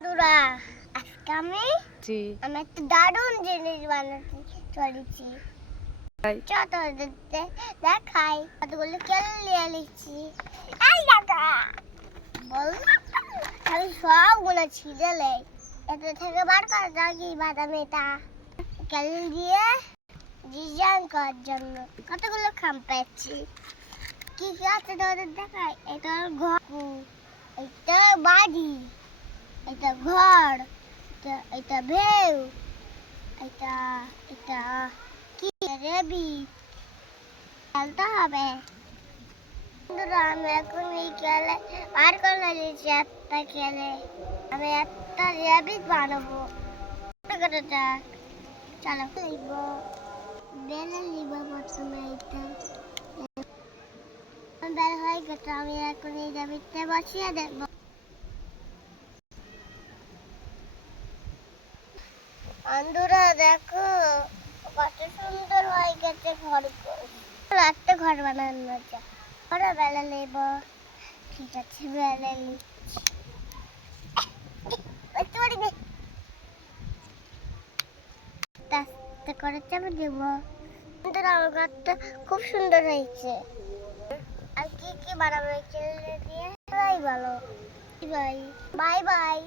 বন্ধুরা, আজকে আমি একটা দারুণ জিনিস বানাতে চলেছি। চল দেখতে দেখাই। কতগুলো কেল নিয়ে নিচ্ছি। এই দেখা বল, আমি সবগুলো ছিঁড়ে নেই। এটা থেকে বার করা যায় কি বাদামিটা কেল দিয়ে ডিজাইন করার জন্য কতগুলো খাম পেয়েছি। কি কি আছে তোদের দেখাই। এটা ঘর, এটা বাড়ি, এটা ঘর, এটা ভেউ, এটা এটা কি রেবি খেলতে হবে। বন্ধুরা, আমি এখন এই খেলে বার করে নিয়েছি একটা খেলে। আমি একটা রেবিট বানাবো। করে যাক, চলো লিখব। বেলে লিখব প্রথমে। এটা বের হয়ে গেছে। আমি এখন এই রেবিটটা বসিয়ে দেখবো। বন্ধুরা দেখো, কত সুন্দর হয়ে গেছে ঘর। একটা ঘর বানানো আছে। ঘরে বেলা নেব। ঠিক আছে, বেলা নিচ্ছি। আস্তে করে চাপে দেব। বন্ধুরা, আমার ঘরটা খুব সুন্দর হয়েছে। আর কি কি বানাবো দিয়ে? বাই বলো। Bye bye.